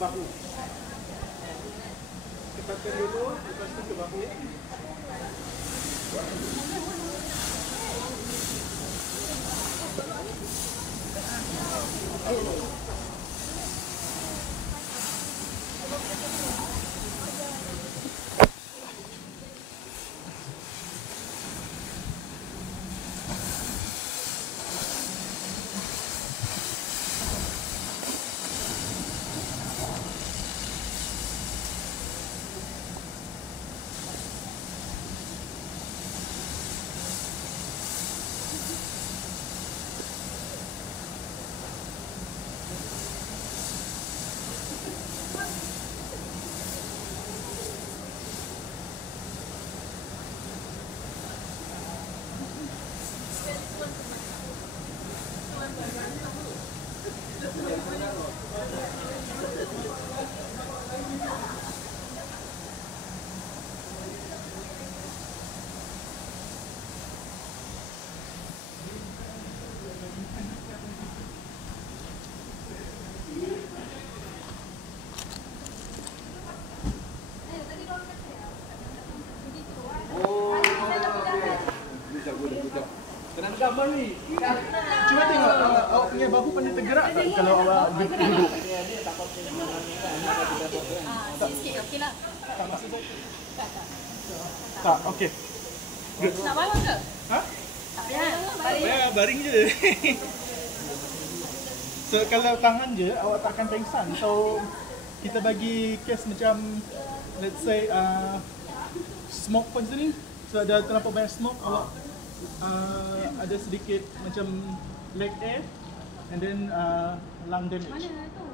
bahu. Ketatkan dulu, lepas tu ke bahu. Kena gambar ni. Cuba tengok awak punya bahu pandai tergerak tak kalau awak duduk? Sikit okeylah. Tak maksud saya. Tak, okey. Good. Nak bangun ke? Ha? Tak payah. Baring. Ya, baring je. So kalau tangan je awak tak akan pengsan. So kita bagi kes macam let's say smoke poisoning. So ada terlampau banyak smoke awak ada sedikit macam leg air and then lung damage. Mana tu?